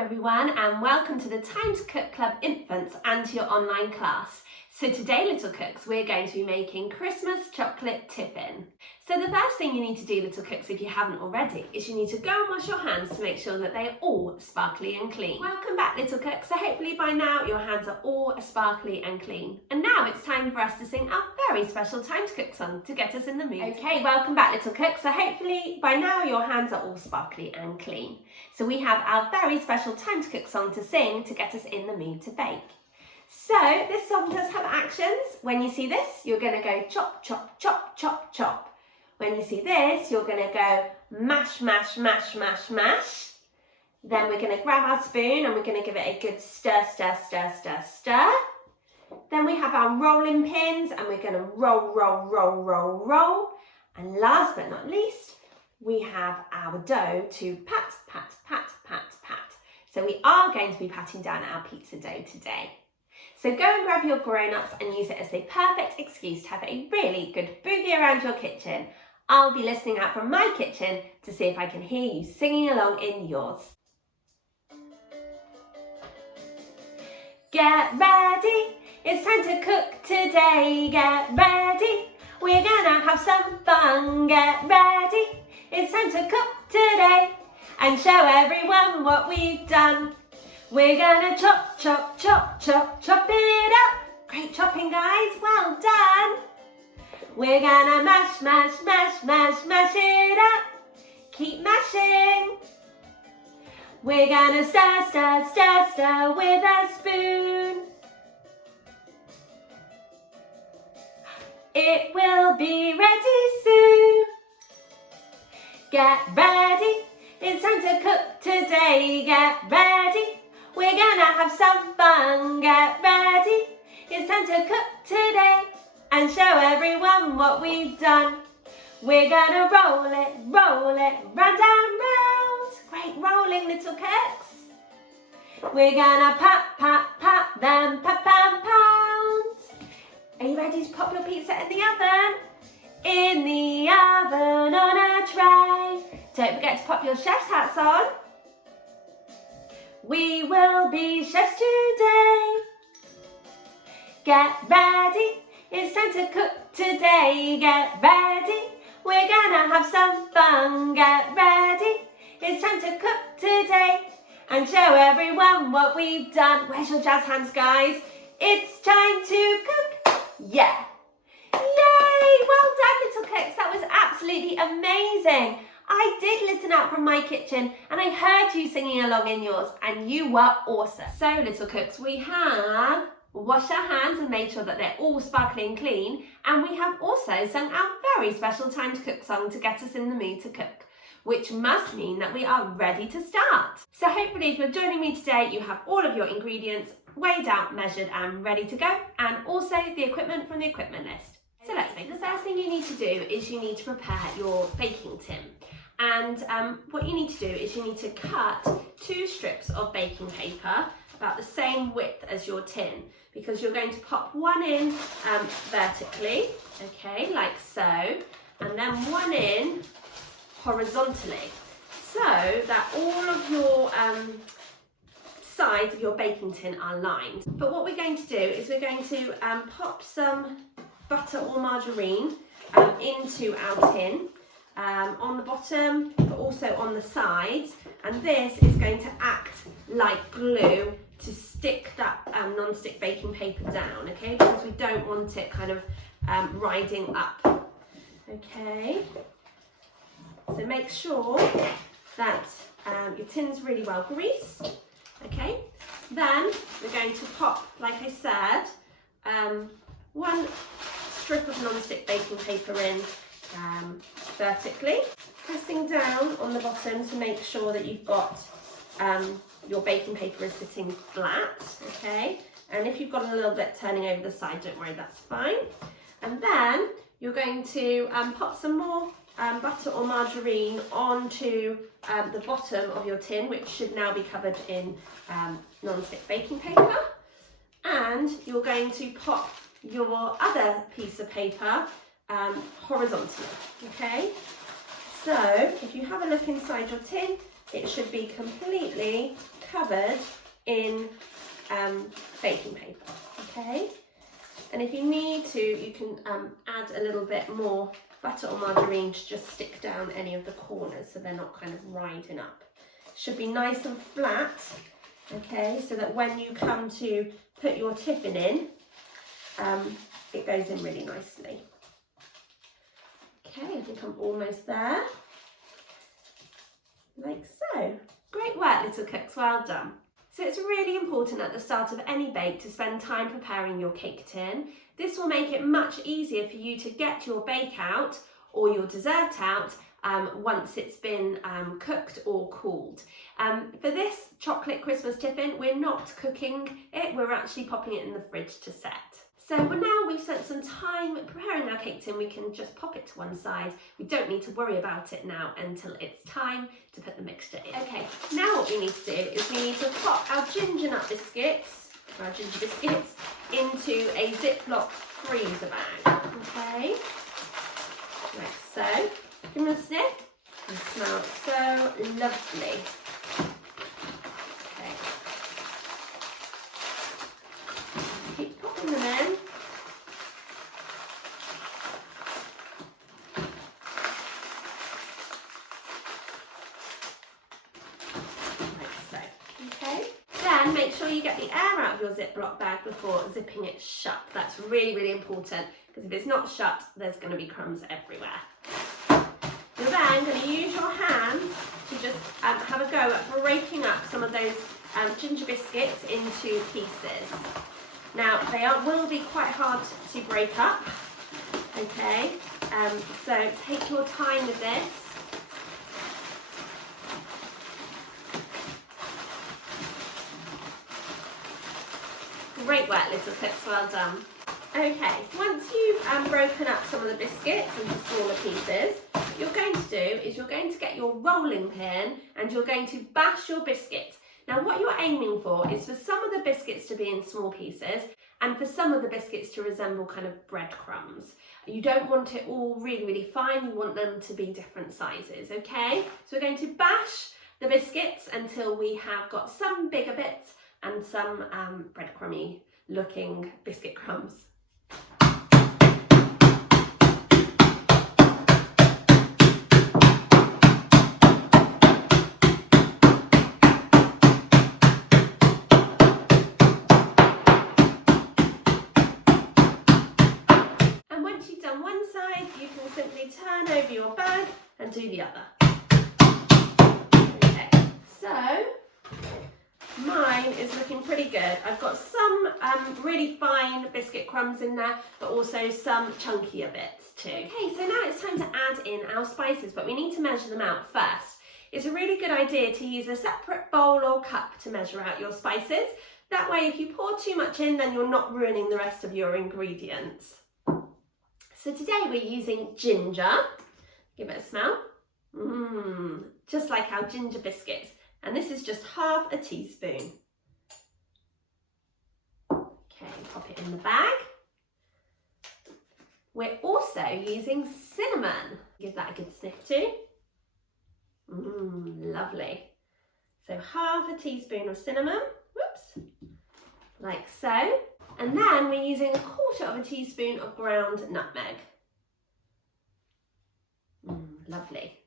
everyone, and welcome to the Time to Cook Club Infants and to your online class. So today, little cooks, we're going to be making Christmas chocolate tiffin. So the first thing you need to do, little cooks, if you haven't already, is you need to go and wash your hands to make sure that they are all sparkly and clean. Welcome back, little cooks. So hopefully by now your hands are all sparkly and clean. And now it's time for us to sing our very special Time to Cook song to get us in the mood. Okay, welcome back, little cooks. So hopefully by now your hands are all sparkly and clean. So we have our very special Time to Cook song to sing to get us in the mood to bake. So this song does have actions. When you see this, you're going to go chop, chop, chop, chop, chop. When you see this, you're going to go mash, mash, mash, mash, mash. Then we're going to grab our spoon and we're going to give it a good stir, stir, stir, stir, stir. Then we have our rolling pins and we're going to roll, roll, roll, roll, roll. And last but not least, we have our dough to pat, pat, pat, pat, pat. So we are going to be patting down our pizza dough today. So go and grab your grown-ups and use it as the perfect excuse to have a really good boogie around your kitchen. I'll be listening out from my kitchen to see if I can hear you singing along in yours. Get ready, it's time to cook today. Get ready, we're gonna have some fun. Get ready, it's time to cook today and show everyone what we've done. We're gonna chop, chop, chop, chop, chop it up. Great chopping, guys, well done. We're gonna mash, mash, mash, mash, mash it up. Keep mashing. We're gonna stir, stir, stir, stir with a spoon. It will be ready soon. Get ready, it's time to cook today. Get ready. We're gonna have some fun. Get ready, it's time to cook today and show everyone what we've done. We're gonna roll it, round and round. Great rolling, little cooks. We're gonna pat, pat, pat, then pat, pound, pound. Are you ready to pop your pizza in the oven? In the oven on a tray. Don't forget to pop your chef's hats on. We will be chefs today. Get ready, it's time to cook today. Get ready, we're gonna have some fun. Get ready, it's time to cook today and show everyone what we've done. Where's your jazz hands, guys? It's time to cook. Yeah. Yay! Well done, little cooks. That was absolutely amazing. I did listen out from my kitchen and I heard you singing along in yours and you were awesome. So little cooks, we have washed our hands and made sure that they're all sparkly and clean, and we have also sung our very special Time to Cook song to get us in the mood to cook, which must mean that we are ready to start. So hopefully if you're joining me today, you have all of your ingredients weighed out, measured and ready to go, and also the equipment from the equipment list. So let's make the first thing you need to do is you need to prepare your baking tin. And what you need to do is you need to cut 2 strips of baking paper about the same width as your tin, because you're going to pop one in vertically, okay, like so, and then one in horizontally, so that all of your sides of your baking tin are lined. But what we're going to do is we're going to pop some butter or margarine into our tin. On the bottom, but also on the sides, and this is going to act like glue to stick that non-stick baking paper down, okay, because we don't want it kind of riding up, okay. So make sure that your tin's really well greased, okay. Then we're going to pop, like I said, one strip of non-stick baking paper in vertically, pressing down on the bottom to make sure that you've got your baking paper is sitting flat, okay, and if you've got a little bit turning over the side, don't worry, that's fine. And then you're going to pop some more butter or margarine onto the bottom of your tin, which should now be covered in non-stick baking paper, and you're going to pop your other piece of paper horizontally, okay. So if you have a look inside your tin, it should be completely covered in baking paper, okay? And if you need to, you can add a little bit more butter or margarine to just stick down any of the corners so they're not kind of riding up. Should be nice and flat, okay, so that when you come to put your tiffin in, it goes in really nicely. Okay, I think I'm almost there, like so. Great work, little cooks, well done. So it's really important at the start of any bake to spend time preparing your cake tin. This will make it much easier for you to get your bake out or your dessert out once it's been cooked or cooled. For this chocolate Christmas tiffin, we're not cooking it, we're actually popping it in the fridge to set. So now we've spent some time preparing our cake tin, we can just pop it to one side. We don't need to worry about it now until it's time to put the mixture in. Okay, now what we need to do is we need to pop our ginger nut biscuits, into a Ziploc freezer bag, okay? Like so. Give them a sniff. They smell so lovely. Okay. Keep popping them in. Then make sure you get the air out of your Ziploc bag before zipping it shut. That's really, really important because if it's not shut, there's going to be crumbs everywhere. You're then going to use your hands to just have a go at breaking up some of those ginger biscuits into pieces. Now, they will be quite hard to break up, okay? So take your time with this. Great work, little cooks, well done. Okay, once you've broken up some of the biscuits into smaller pieces, what you're going to do is you're going to get your rolling pin and you're going to bash your biscuits. Now what you're aiming for is for some of the biscuits to be in small pieces and for some of the biscuits to resemble kind of breadcrumbs. You don't want it all really, really fine, you want them to be different sizes, okay? So we're going to bash the biscuits until we have got some bigger bits and some breadcrumby looking biscuit crumbs. And once you've done one side, you can simply turn over your bag and do the other. Okay, so mine is looking pretty good. I've got some really fine biscuit crumbs in there, but also some chunkier bits too. Okay, so now it's time to add in our spices, but we need to measure them out first. It's a really good idea to use a separate bowl or cup to measure out your spices. That way, if you pour too much in, then you're not ruining the rest of your ingredients. So today we're using ginger. Give it a smell. Just like our ginger biscuits. And this is just half a teaspoon. Okay, pop it in the bag. We're also using cinnamon. Give that a good sniff too. Lovely. So half a teaspoon of cinnamon, whoops, like so. And then we're using 1/4 of a teaspoon of ground nutmeg. Lovely.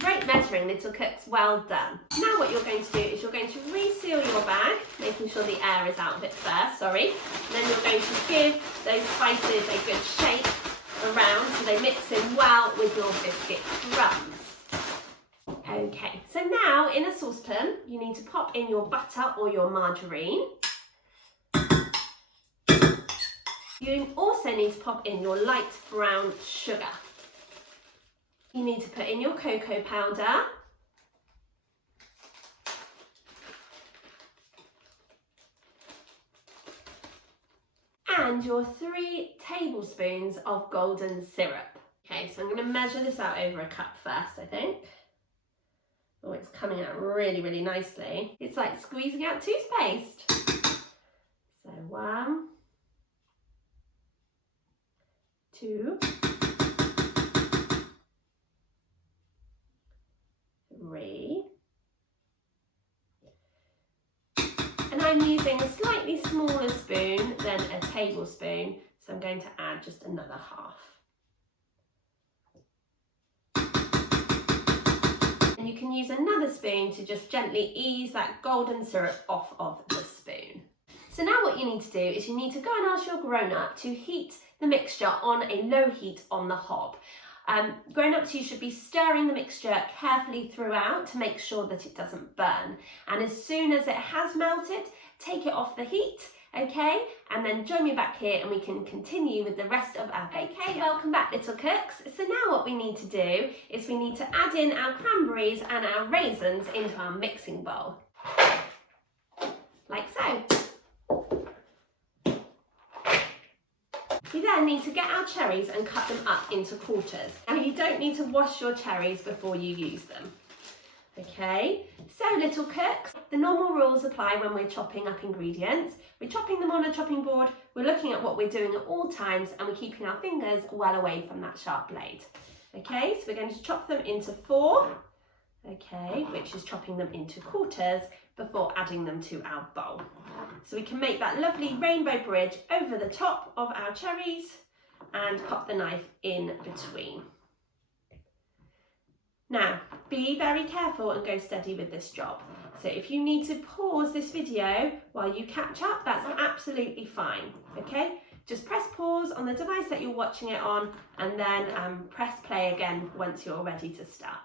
Great measuring, little cooks, well done. Now what you're going to do is you're going to reseal your bag, making sure the air is out of it first, sorry. And then you're going to give those spices a good shake around so they mix in well with your biscuit crumbs. Okay, so now in a saucepan, you need to pop in your butter or your margarine. You also need to pop in your light brown sugar. You need to put in your cocoa powder. And your 3 tablespoons of golden syrup. Okay, so I'm going to measure this out over a cup first, I think. Oh, it's coming out really, really nicely. It's like squeezing out toothpaste. So 1, 2, 3, I'm using a slightly smaller spoon than a tablespoon, so I'm going to add just another half. And you can use another spoon to just gently ease that golden syrup off of the spoon. So now what you need to do is you need to go and ask your grown-up to heat the mixture on a low heat on the hob. Grown-ups, you should be stirring the mixture carefully throughout to make sure that it doesn't burn. And as soon as it has melted, take it off the heat, okay? And then join me back here and we can continue with the rest of our bake. Okay, welcome back, little cooks. So now what we need to do is we need to add in our cranberries and our raisins into our mixing bowl. Like so. We then need to get our cherries and cut them up into quarters. Now you don't need to wash your cherries before you use them. Okay, so little cooks, the normal rules apply when we're chopping up ingredients. We're chopping them on a chopping board, we're looking at what we're doing at all times, and we're keeping our fingers well away from that sharp blade. Okay, so we're going to chop them into 4, okay, which is chopping them into quarters before adding them to our bowl. So we can make that lovely rainbow bridge over the top of our cherries and pop the knife in between. Now, be very careful and go steady with this job. So if you need to pause this video while you catch up, that's absolutely fine, okay? Just press pause on the device that you're watching it on and then press play again once you're ready to start.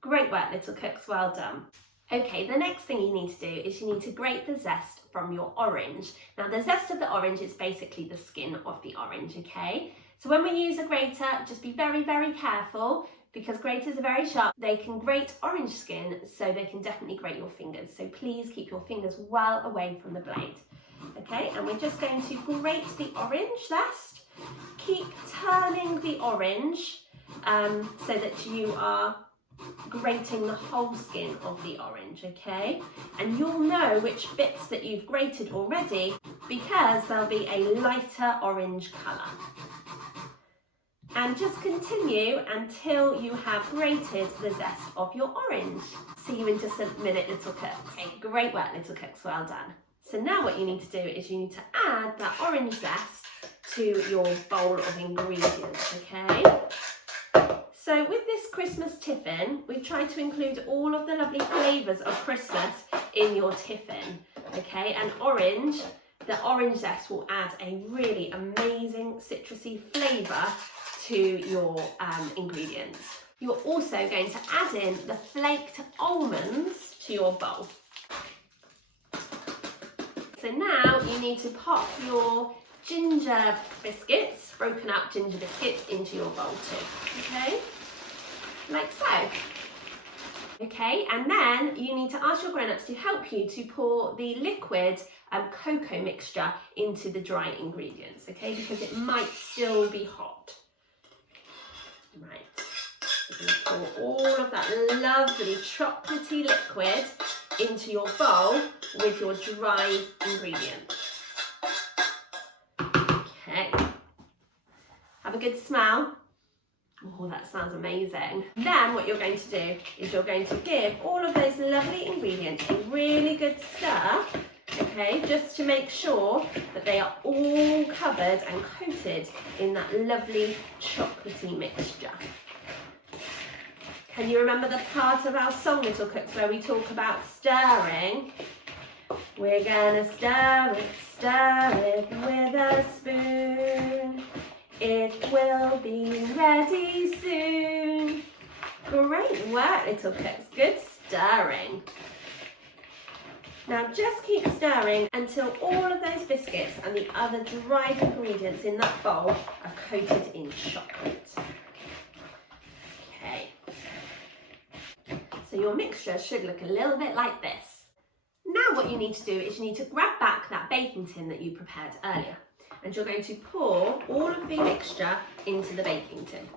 Great work, little cooks, well done. Okay, the next thing you need to do is you need to grate the zest from your orange. Now the zest of the orange is basically the skin of the orange, okay? So when we use a grater, just be very, very careful because graters are very sharp. They can grate orange skin, so they can definitely grate your fingers. So please keep your fingers well away from the blade. Okay, and we're just going to grate the orange zest. Keep turning the orange so that you are grating the whole skin of the orange, okay? And you'll know which bits that you've grated already because there'll be a lighter orange colour. And just continue until you have grated the zest of your orange. See you in just a minute, little cooks. Okay, great work, little cooks, well done. So now what you need to do is you need to add that orange zest to your bowl of ingredients, okay? So with this Christmas tiffin, we've tried to include all of the lovely flavours of Christmas in your tiffin, okay? And orange, the orange zest will add a really amazing citrusy flavour to your ingredients. You're also going to add in the flaked almonds to your bowl. So now you need to pop your ginger biscuits, broken up ginger biscuits, into your bowl too, okay? Like so. Okay, and then you need to ask your grown-ups to help you to pour the liquid cocoa mixture into the dry ingredients, okay, because it might still be hot. Right, you're going to pour all of that lovely chocolatey liquid into your bowl with your dried ingredients. Okay, have a good smell. Oh, that smells amazing. Then what you're going to do is you're going to give all of those lovely ingredients a really good stir, okay, just to make sure that they are all covered and coated in that lovely chocolatey mixture. Can you remember the part of our song, Little Cooks, where we talk about stirring? We're gonna stir it with a spoon. It will be ready soon. Great work, little cooks. Good stirring. Now just keep stirring until all of those biscuits and the other dried ingredients in that bowl are coated in chocolate. Okay. So your mixture should look a little bit like this. Now what you need to do is you need to grab back that baking tin that you prepared earlier. And you're going to pour all of the mixture into the baking tin.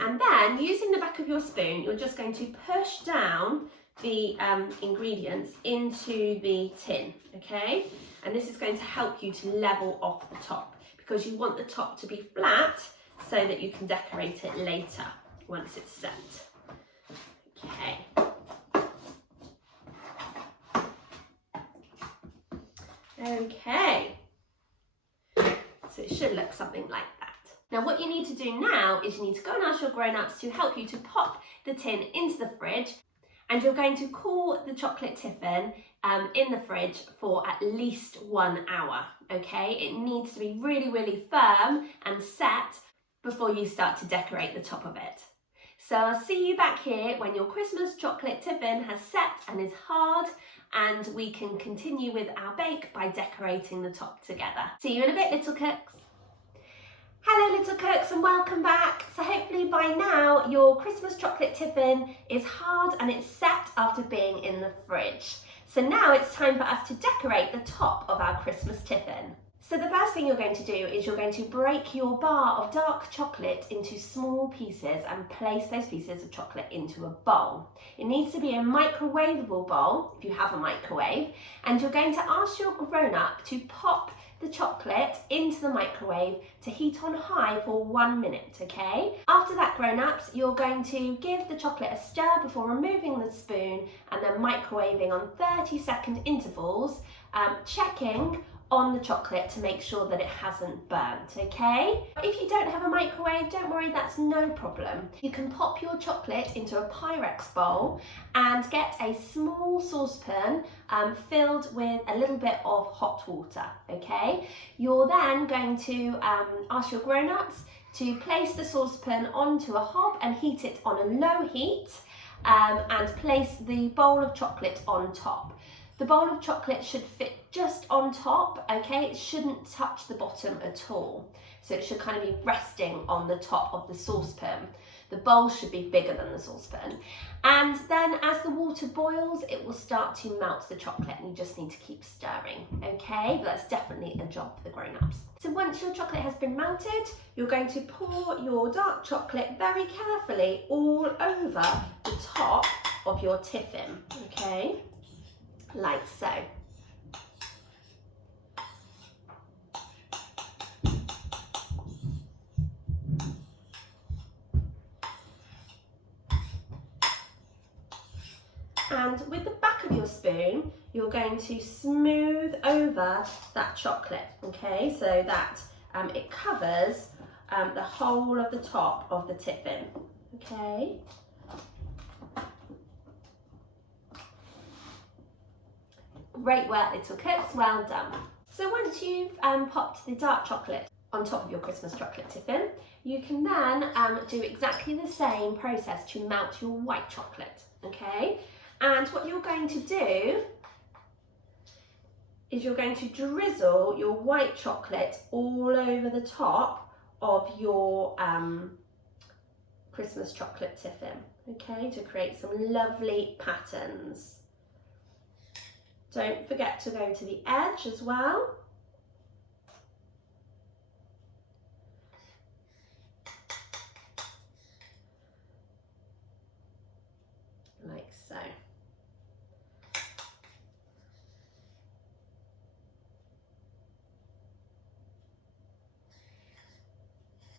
And then, using the back of your spoon, you're just going to push down the ingredients into the tin, okay? And this is going to help you to level off the top because you want the top to be flat so that you can decorate it later once it's set. Okay. Okay, so it should look something like that. Now what you need to do now is you need to go and ask your grown-ups to help you to pop the tin into the fridge, and you're going to cool the chocolate Tiffin in the fridge for at least 1 hour, okay? It needs to be really, really firm and set before you start to decorate the top of it. So I'll see you back here when your Christmas chocolate Tiffin has set and is hard, and we can continue with our bake by decorating the top together. See you in a bit, little cooks. Hello little cooks, and welcome back. So hopefully by now your Christmas chocolate Tiffin is hard and it's set after being in the fridge. So now it's time for us to decorate the top of our Christmas Tiffin. So the first thing you're going to do is you're going to break your bar of dark chocolate into small pieces and place those pieces of chocolate into a bowl. It needs to be a microwavable bowl if you have a microwave, and you're going to ask your grown-up to pop the chocolate into the microwave to heat on high for 1 minute, okay? After that, grown-ups, you're going to give the chocolate a stir before removing the spoon and then microwaving on 30-second intervals, checking on the chocolate to make sure that it hasn't burnt, okay? If you don't have a microwave, don't worry, that's no problem. You can pop your chocolate into a Pyrex bowl and get a small saucepan filled with a little bit of hot water, okay? You're then going to ask your grown-ups to place the saucepan onto a hob and heat it on a low heat, and place the bowl of chocolate on top. The bowl of chocolate should fit just on top, okay? It shouldn't touch the bottom at all. So it should kind of be resting on the top of the saucepan. The bowl should be bigger than the saucepan. And then as the water boils, it will start to melt the chocolate, and you just need to keep stirring, okay? But that's definitely a job for the grown-ups. So once your chocolate has been melted, you're going to pour your dark chocolate very carefully all over the top of your Tiffin, okay? Like so. And with the back of your spoon, you're going to smooth over that chocolate, okay? So that it covers the whole of the top of the Tiffin, okay? Great work, little cooks, well done. So once you've popped the dark chocolate on top of your Christmas chocolate Tiffin, you can then do exactly the same process to melt your white chocolate, okay? And what you're going to do is you're going to drizzle your white chocolate all over the top of your Christmas chocolate Tiffin, okay, to create some lovely patterns. Don't forget to go to the edge as well. Like so.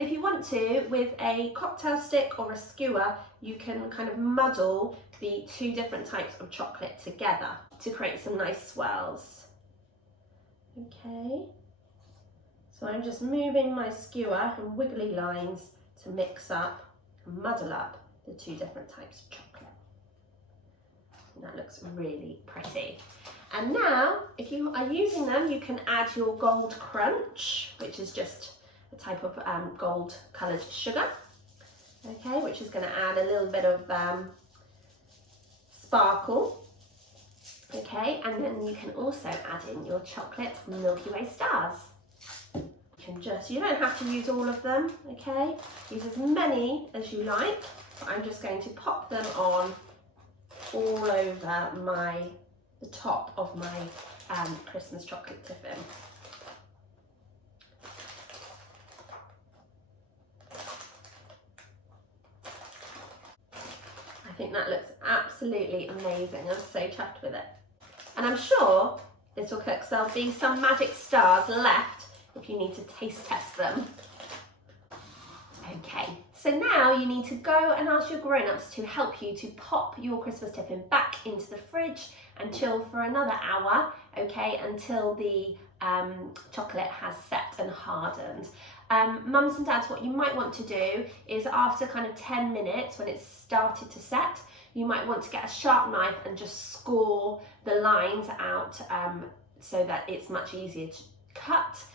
If you want to, with a cocktail stick or a skewer, you can kind of muddle the two different types of chocolate together to create some nice swirls. Okay, so I'm just moving my skewer in wiggly lines to mix up and muddle up the two different types of chocolate. And that looks really pretty. And now, if you are using them, you can add your gold crunch, which is just a type of gold coloured sugar, okay, which is going to add a little bit of sparkle, okay, and then you can also add in your chocolate Milky Way stars. You don't have to use all of them, okay, use as many as you like. I'm just going to pop them on all over the top of my Christmas chocolate Tiffin. I think that looks absolutely amazing. I'm so chuffed with it. And I'm sure, little cooks, there'll be some magic stars left if you need to taste test them. Okay, So now you need to go and ask your grown-ups to help you to pop your Christmas tiffin back into the fridge and chill for another hour, okay, until the chocolate has set and hardened. Mums and dads, what you might want to do is after kind of 10 minutes when it's started to set, you might want to get a sharp knife and just score the lines out so that it's much easier to cut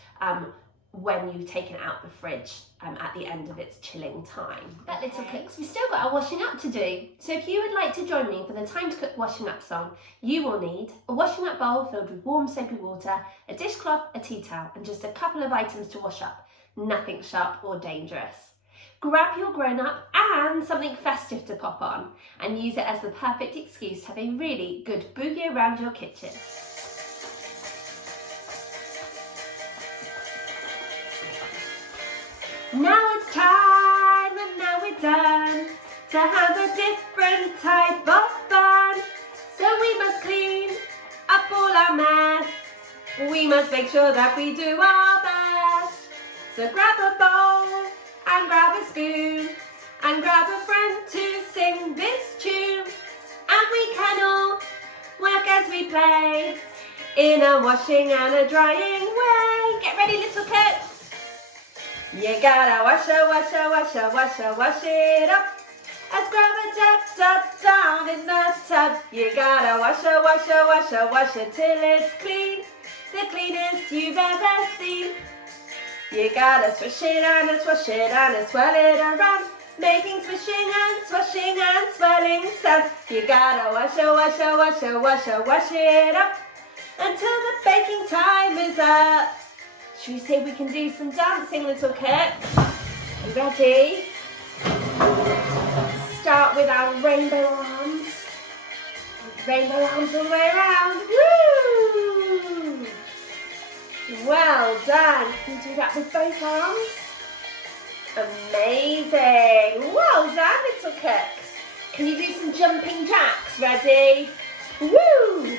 when you've taken it out the fridge at the end of its chilling time. But little cooks, we've still got our washing up to do. So if you would like to join me for the Time to Cook washing up song, you will need a washing up bowl filled with warm soapy water, a dishcloth, a tea towel, and just a couple of items to wash up. Nothing sharp or dangerous. Grab your grown-up and something festive to pop on and use it as the perfect excuse to have a really good boogie around your kitchen. Now it's time, and now we're done, to have a different type of fun. So we must clean up all our mess. We must make sure that we do our best. So grab a bowl and grab a spoon and grab a friend to sing this tune. And we can all work as we play in a washing and a drying way. Get ready, little cooks. You gotta wash it up. Let's grab a tub down in the tub. You gotta wash it till it's clean, the cleanest you've ever seen. You gotta swish it and swash it and swirl it around, making swishing and swashing and swirling sounds. You gotta wash it up until the baking time is up. Should we see if we can do some dancing, little cooks? You ready? Start with our rainbow arms. Rainbow arms all the way around. Woo! Well done. Can you do that with both arms? Amazing. Well done, little cooks. Can you do some jumping jacks? Ready? Woo!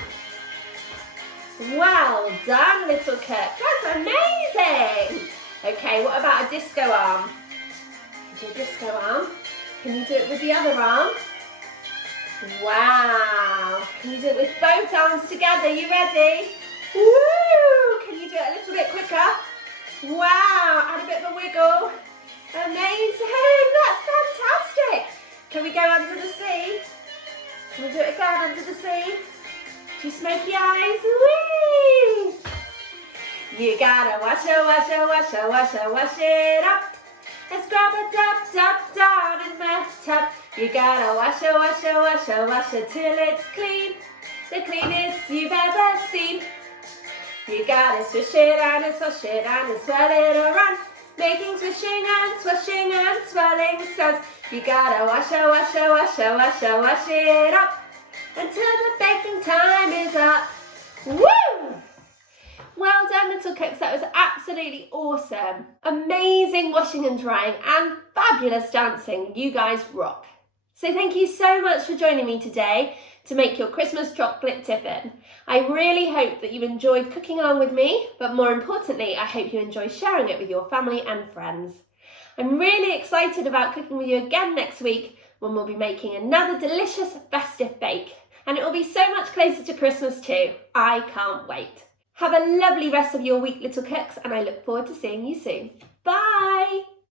Well done, little cook. That's amazing. Okay, what about a disco arm? Do a disco arm. Can you do it with the other arm? Wow. Can you do it with both arms together? You ready? Woo! Can you do it a little bit quicker? Wow. Add a bit of a wiggle. Amazing. That's fantastic. Can we go under the sea? Can we do it again under the sea? Two smoky eyes, whee! You gotta wash it up. Let's grab a tub down in the tub. You gotta wash it till it's clean, the cleanest you've ever seen. You gotta swish it and swash it and swirl it around, making swishing and swashing and swirling sounds. You gotta wash it up until the baking time is up. Woo! Well done, little cooks. That was absolutely awesome. Amazing washing and drying and fabulous dancing. You guys rock. So thank you so much for joining me today to make your Christmas chocolate tiffin. I really hope that you enjoyed cooking along with me, but more importantly, I hope you enjoy sharing it with your family and friends. I'm really excited about cooking with you again next week when we'll be making another delicious festive bake. And it will be so much closer to Christmas too. I can't wait. Have a lovely rest of your week, little cooks, and I look forward to seeing you soon. Bye!